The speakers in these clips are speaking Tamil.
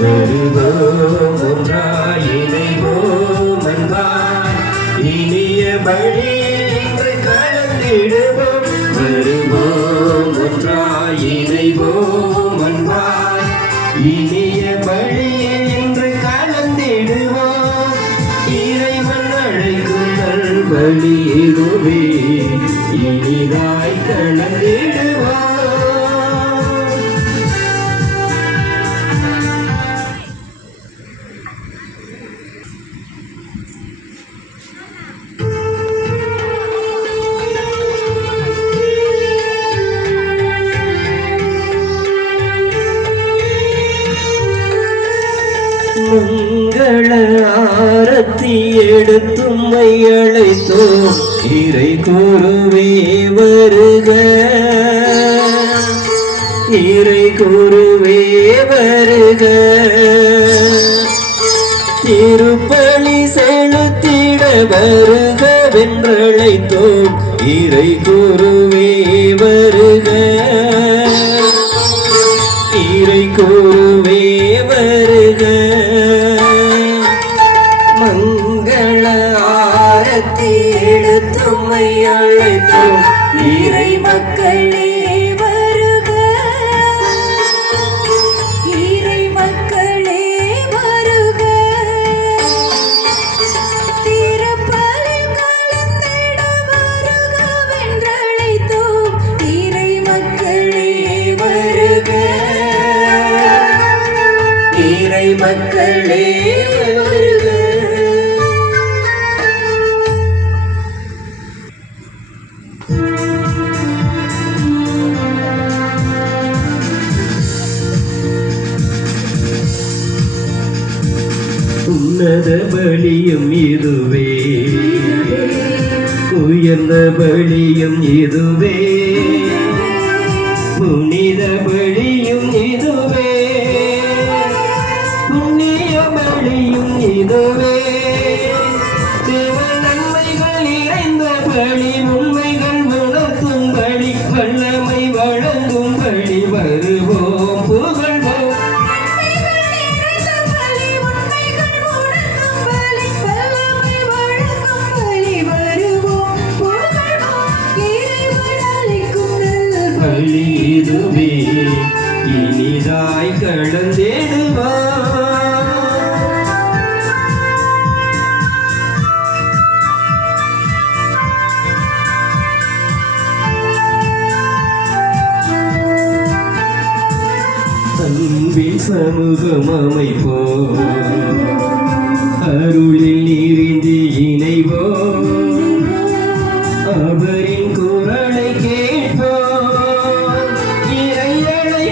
வருவோம் ஒன்றாய் இணைவோம் அன்பாய் இனிய வழி இன்று கலந்திடுவோம். வருவோம் ஒன்றாய் இணைவோம் அன்பாய் இனிய வழி இன்று கலந்திடுவோம். இறைவன் அழைக்கும் நல்வழி மங்கள ஆரத்தி எடுத்தும்மை அழைத்தோம் இறை குருவே வருக. இறை குருவே வருக. திருப்பணி செலுத்திட வருக வென்றழைத்தோம் இறை குருவே வருக. இறை மக்களே உன்னத பலியும் இதுவே. உயர்ந்த பலியும் இதுவே. புனித பலியும் இதுவே. புண்ணிய பலியும் இதுவே. தேவ நன்மைகள் நிறைந்த பலி நல் இதுவே இனிதாய் கடந்தேடுவா அன்பின் சமூகம் அமைப்போ அருளில் நீ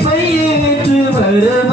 பையேற்று வருவார்